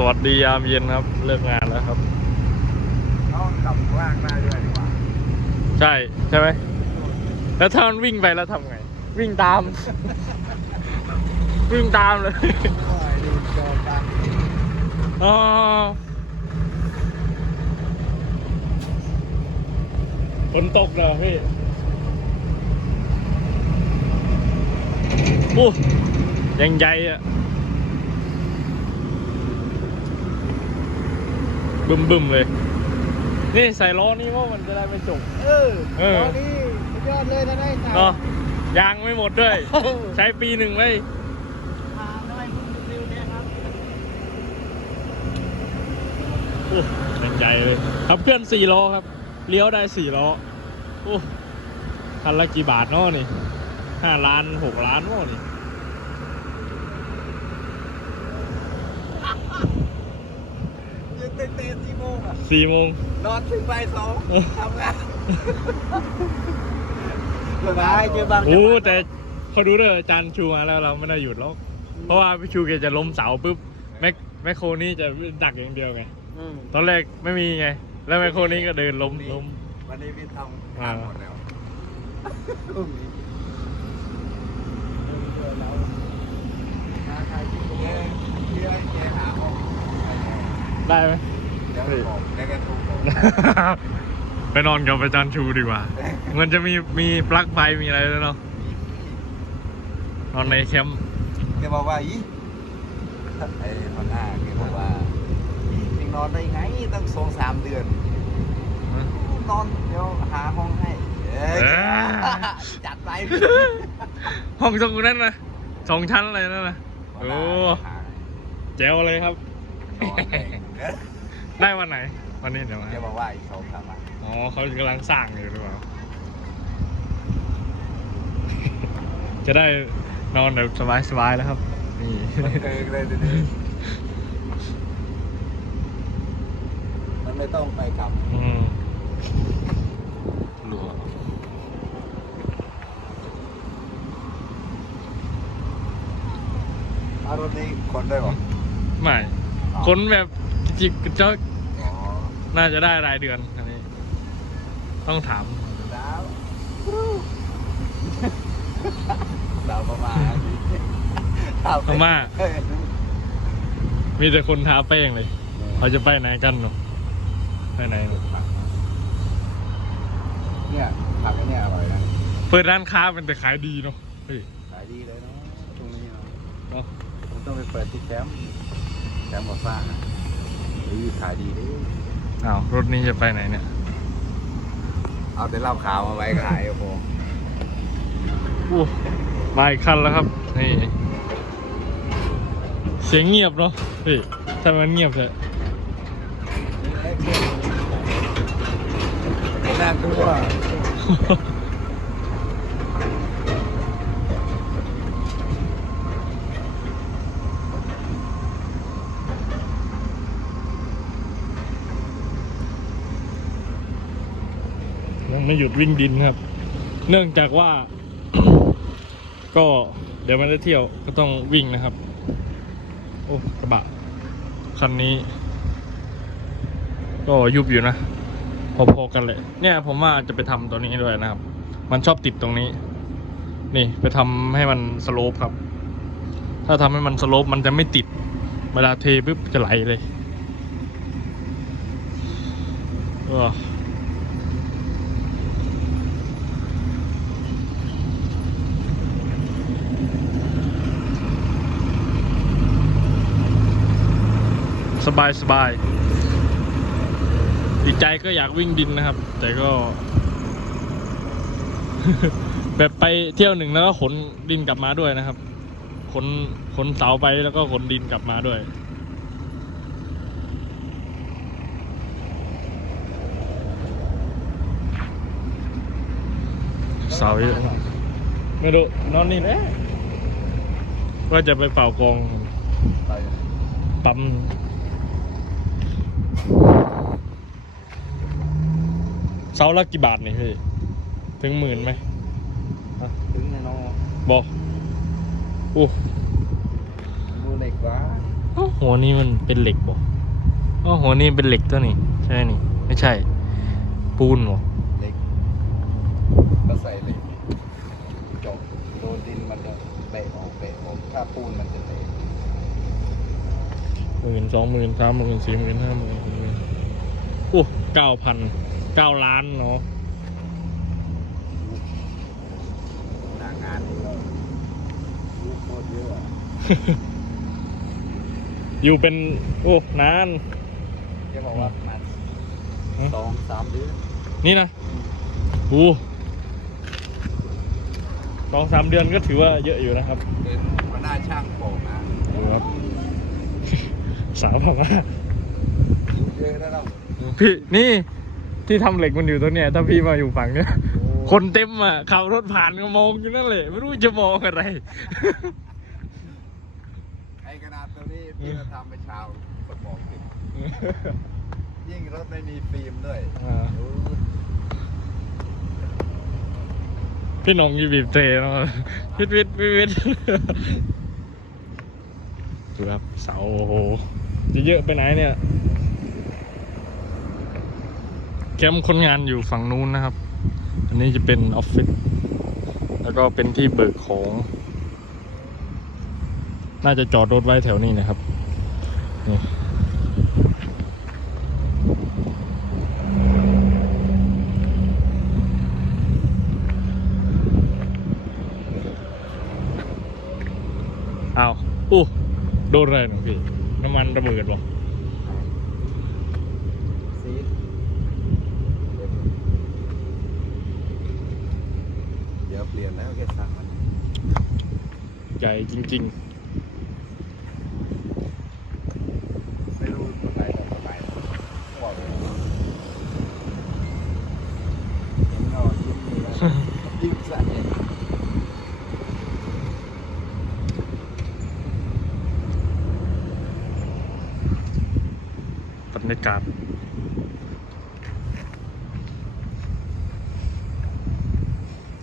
สวัสดียามเย็นครับ เลิกงานแล้วครับต้องกลับล่างได้ด้วยดีกว่า ใช่ใช่ไหมแล้วถ้ามันวิ่งไปแล้วทำไง วิ่งตาม วิ่งตามเลยโอ้ยดูจอกันอ๋อฝนตกเหรอพี่โอ้ยังใหญ่อะ บึมบึมๆเลย นี่ใส่ล้อนี่ว่ามันจะได้ไม่จก เออเออ ตอนนี้สุดยอดเลยนะได้ข่าวเนาะยางไม่หมดด้วย ใช้ปีหนึ่งเลยพาน้อยพุ่งเร็วเนี่ยครับโอ้ยังใหญ่เลยครับเคลื่อนสี่ล้อครับ เลี้ยวได้สี่ล้อ โอ้คันละกี่บาทเนาะนี่ห้าล้านหกล้านเนาะนี่ ยืนเต้นเต้นสี่โมงอะสี่โมงนอนถึงบ่ายสองเออทำงานสบายเจอบางจังโอ้หวัดแต่เขาดูเด้ออาจานชูมาแล้วเราไม่ได้หยุดแล้วเพราะว่าพี่ชูแกจะล้มเสาปุ๊บแมคแมคโครนี่จะดักอย่างเดียวไงอืมตอนแรกไม่มีไง แล้วแมคโครนี่ก็เดินล้มล้มวันนี้พี่ทำอ่าทำหมดแล้วมาใครที่ตรงนี้เพื่อให้แกหาห้อง ได้ไหม เดี๋ยวบอกแล้วแกโทรบอกไปนอนกับอาจารย์ชูดีกว่า มันจะมีมีปลั๊กไฟมีอะไรด้วยเนาะนอนในแคมป์แกบอกว่าอีไอ้คนหน้าแกบอกว่าอีเองนอนได้ไงตั้งสองสามเดือน นอนเดี๋ยวหาห้องให้เอ้ยเอ้ยจัดไปห้องตรงนั้นนะสองชั้นอะไรนั่นนะโอ้หาแจ๋วเลยครับ นอนเองได้วันไหน วันนี้เดี๋ยวมาแกบอกว่าอีกสองสามวันอ๋อเขากำลังสร้างอยู่หรือเปล่า จะได้นอนแบบสบายๆแล้วครับ นี่ มันเกินเลยทีนี้มันไม่ต้องไปกลับอืมหลัวเอารถนี้คนด้วยเหรอไม่ คนแบบจิกกระจอกอ๋อน่าจะได้รายเดือนอันนี้ ต้องถามดาวดาวประมาณดาวพม่ามีแต่คนทาแป้งเลยเขาจะไปไหนกันเนาะไปไหนเนอะเนี่ยผักไอ้เนี่ยอร่อยนะเปิดร้านค้าเป็นแต่ขายดีเนาะเฮ้ยขายดีเลยเนาะตรงนี้เนาะเนาะผมต้องไปเปิดที่แคมป์ แคมป์หมอสร้างอะเฮ้ยขายดีเลยอ้าวรถนี้จะไปไหนเนี่ย เอาแต่เหล้าขาวมาไว้ขายโอ้โหอู้มาอีกคันแล้วครับ นี่ เสียงเงียบเนาะเฮ้ยทำไมมันเงียบเถอะน่ากลัว ยังไม่หยุดวิ่งดินครับ เนื่องจากว่า ก็เดี๋ยวมันจะเที่ยวก็ต้องวิ่งนะครับ โอ้กระบะคันนี้ ก็ยุบอยู่นะพอๆกันเลย เนี่ยผมว่าจะไปทำตัวนี้ด้วยนะครับ มันชอบติดตรงนี้ นี่ไปทำให้มันสโลปครับ ถ้าทำให้มันสโลปมันจะไม่ติด เวลาเทปุ๊บจะไหลเลย เออ บายสบายอีกใจก็อยากวิ่งดินนะครับ แต่ก็ แบบไปเที่ยวหนึ่งแล้วก็ขนดินกลับมาด้วยนะครับ ขนขนเสาไปแล้วก็ขนดินกลับมาด้วยเสาเยอะมากไม่รู้นอนนี่แหละว่าจะไปเป่ากองปั๊ม เสาละกี่บาทนี่พี่ถึงหมื่นไหมถึงแน่นอนบอกอู้ดูเหล็กวะเอ้าหัวนี้มันเป็นเหล็กบ่อ๋อหัวนี้เป็นเหล็กตัวนี้ใช่นี่ ไม่ใช่ ปูนบ่เหล็กก็ใส่เหล็กเจาะโดนดินมันจะเบะออกเบะออกถ้าปูนมันจะเละหมื่นสองหมื่นสามหมื่นสี่หมื่นห้าหมื่นหกหมื่นโอ้เก้าพัน เก้าล้านเนาะหนางานนี่ก็ลูกโคตรเยอะอะอยู่เป็น โอ้นานแกบอกว่าประมาณอืม สองสามเดือนนี่นะโอ้สองสามเดือนก็ถือว่าเยอะอยู่นะครับเป็นหัวหน้าช่างบอกนะดูครับ สาวบอกว่าเยอะแล้วเราพี่นี่ ที่ทำเหล็กมันอยู่ตรงเนี้ยถ้าพี่มาอยู่ฝั่งเนี้ย คนเต็มอะขับรถผ่านก็มองอยู่นั่นแหละไม่รู้จะมองอะไร ไอ้กระดาษตัวนี้ที่เราทำไปเช้าสปอร์ตติดยิ่งรถไม่มีฟิล์มด้วยอ่า โอ้พี่หน้องยีบีบเตะเนาะพิดวิดพิดวิดดูครับเสาโอ้โหจะเยอะไปไหนเนี่ย แคมป์คนงานอยู่ฝั่งนู้นนะครับ อันนี้จะเป็นออฟฟิศ แล้วก็เป็นที่เบิกของ น่าจะจอดรถไว้แถวนี้นะครับนี่เอาอู้โดนอะไรหนูพี่ น้ำมันระเบิดวะ ซีดเดี๋ยวเป ลี่ยนแล้วแกสั่งมันใหญ่จริง ไม่รู้ตัวไหนต่อตัวไหนบอกเลยเห็นเขายิ้มนี่แล้วยิ้มใส่ๆบรรยากาศ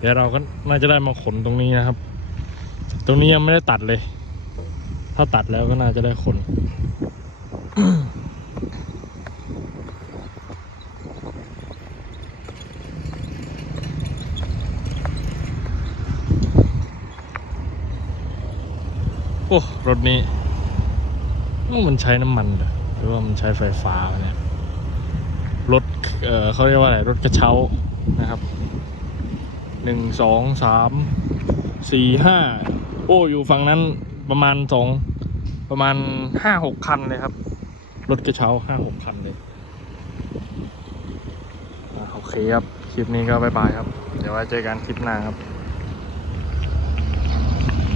ดี๋ยวเราก็น่าจะได้มาขนตรงนี้นะครับ ตรงนี้ยังไม่ได้ตัดเลย ถ้าตัดแล้วก็น่าจะได้ขนโอ้รถนี้มันใช้น้ำมันเหรอหรือว่ามันใช้ไฟฟ้าวะเนี่ยรถเออเขาเรียกว่าอะไรรถกระเช้านะครับ หนึ่งสองสามสี่ห้าโอ้อยู่ฝั่งนั้นประมาณสองประมาณห้าหกคันเลยครับ รถกระเช้าห้าหกคันเลยอะโอเคครับ คลิปนี้ก็บายบายครับ เดี๋ยวไว้เจอกันคลิปหน้าครับ